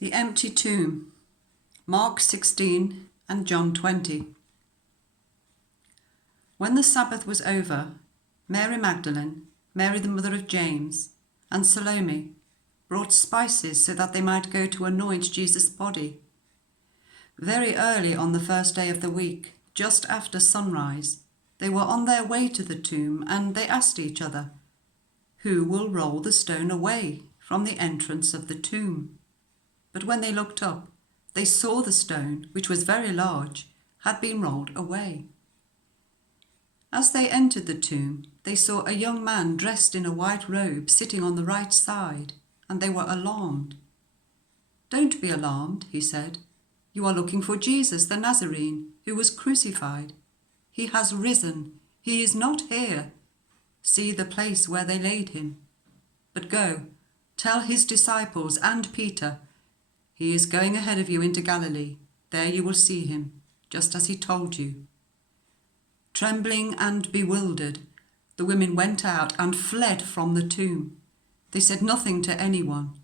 The empty tomb, Mark 16 and John 20. When the Sabbath was over, Mary Magdalene, Mary the mother of James, and Salome brought spices so that they might go to anoint Jesus' body. Very early on the first day of the week, just after sunrise, they were on their way to the tomb, and they asked each other, "Who will roll the stone away from the entrance of the tomb?" But when they looked up, they saw the stone, which was very large, had been rolled away. As they entered the tomb, they saw a young man dressed in a white robe sitting on the right side, and they were alarmed. "Don't be alarmed," he said. "You are looking for Jesus the Nazarene, who was crucified. He has risen. He is not here. See the place where they laid him. But go, tell his disciples and Peter, he is going ahead of you into Galilee. There you will see him, just as he told you." Trembling and bewildered, the women went out and fled from the tomb. They said nothing to anyone,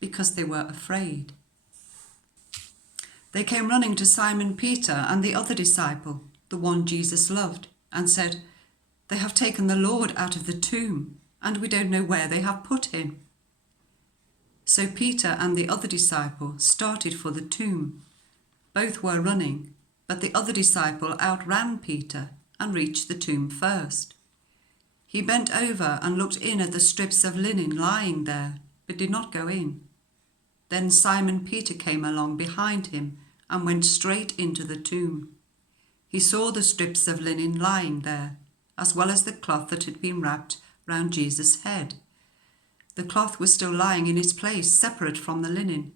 because they were afraid. They came running to Simon Peter and the other disciple, the one Jesus loved, and said, "They have taken the Lord out of the tomb, and we don't know where they have put him." So Peter and the other disciple started for the tomb. Both were running, but the other disciple outran Peter and reached the tomb first. He bent over and looked in at the strips of linen lying there, but did not go in. Then Simon Peter came along behind him and went straight into the tomb. He saw the strips of linen lying there, as well as the cloth that had been wrapped round Jesus' head. The cloth was still lying in its place, separate from the linen.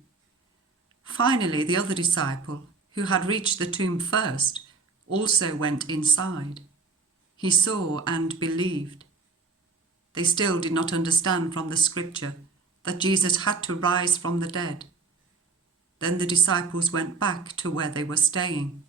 Finally, the other disciple, who had reached the tomb first, also went inside. He saw and believed. They still did not understand from the scripture that Jesus had to rise from the dead. Then the disciples went back to where they were staying.